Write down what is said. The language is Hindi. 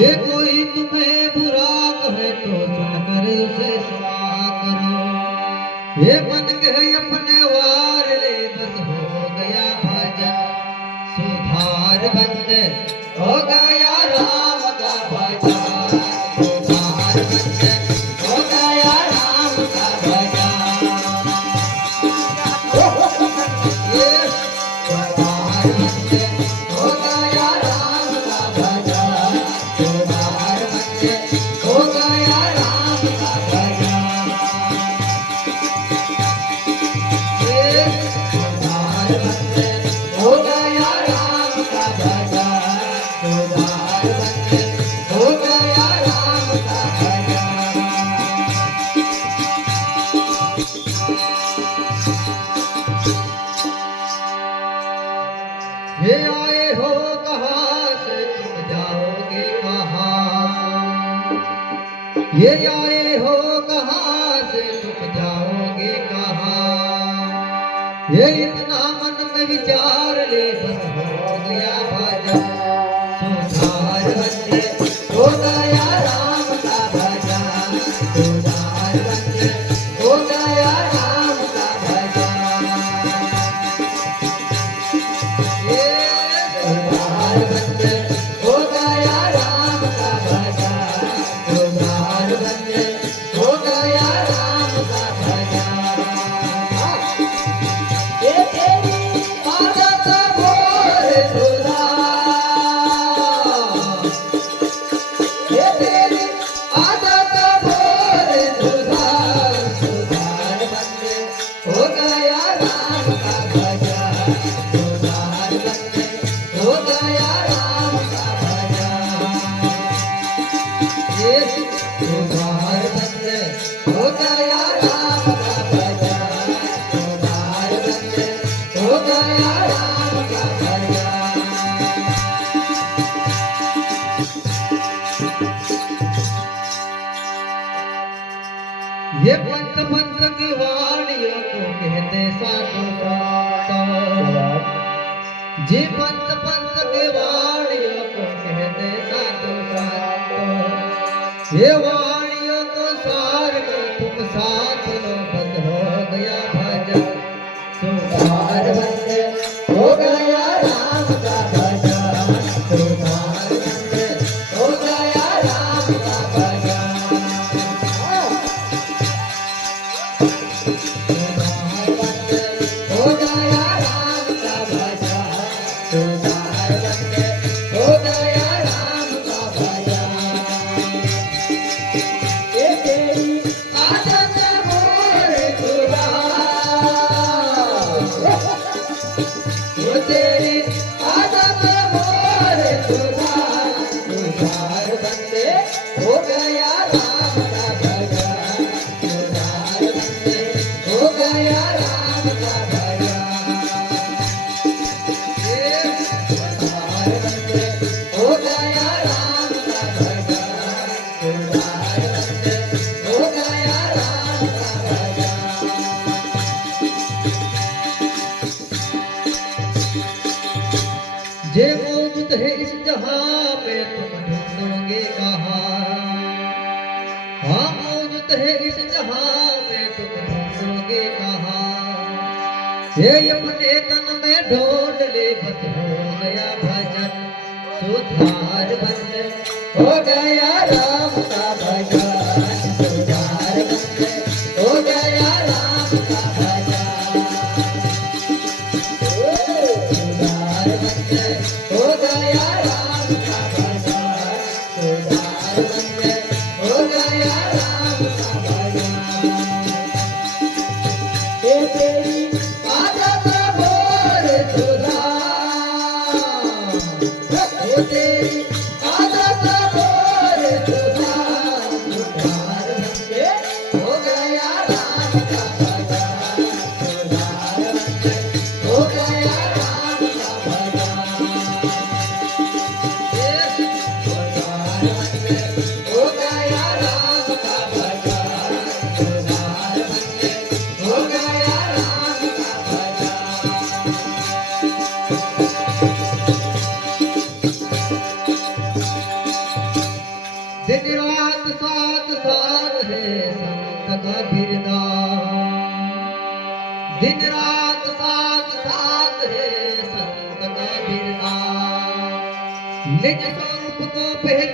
ये कोई तुम्हें बुरा कहे तो सुनकर उसे क्षमा करो। ये मन के अपने वार ले बस हो गया भजन सुधार बंदे हो गया राम का भजन सुधार बंदे हो गया राम का भजन ये सुधार बंदे हो गया राम का भजन सुधार बंदे हो गया राम का भजन ये सुधार बंदे हो गया राम का भजन सुधार बंदे हो गया राम का भजन ये आए हो कहाँ से तुम जाओगे कहाँ ये आए हो कहाँ से तुम जाओगे कहाँ ये इतना मन में विचार ले बस हो गया भजन सुधार बंदे हो गया राम का भजन सुधार बंदे हो गया राम का भजन ये सुधार बंदे हो गया राम का भजन सुधार बंदे हो गया राम का भजन ये तेरी आदत भोर सुधार ये तेरी आदत भोर सुधार सुधार बंदे हो गया राम का भजन सुधार बंदे हो गया राम का भजन ये सुधार बंदे हो गया राम का भजन सुधार बंदे हो गया राम का भजन ये पंत पंत की वाणियों को कहते साधु संत जी पंत पंत की वाणियों को कहते साधु संत ये वाणियों को सार कर तुम साथ लो बस हो गया भजन सुधार बंदे हो गया राम का भजन सुधार बंदे हो गया राम का भजन सुधार बंदे हो गया राम का भजन जे मौजूद है इस जहां में तुम ढूंढोगे कहाँ। हाँ मौजूद है इस जहां में तुम ढूंढोगे कहाँ। ये अपने तन में ढूंढ ले बस हो गया भजन सुधार बंदे हो गया राम का भजन सुधार बंदे हो गया राम का भजन सुधार बंदे हो गया राम का भजन सुधार बंदे हो गया राम का भजन। ये तेरी आदत बोल सुधार ये तेरी आदत बोल सुधार सुधार बंदे हो गया राम का भजन सुधार बंदे हो गया राम का भजन सुधार बंदे हो गया राम का भजन सुधार बंदे हो गया राम का भजन। दिन रात साथ साथ है संत का बिरदान दिन रात साथ साथ है संत का बिरदान निज स्वरूप को पहचान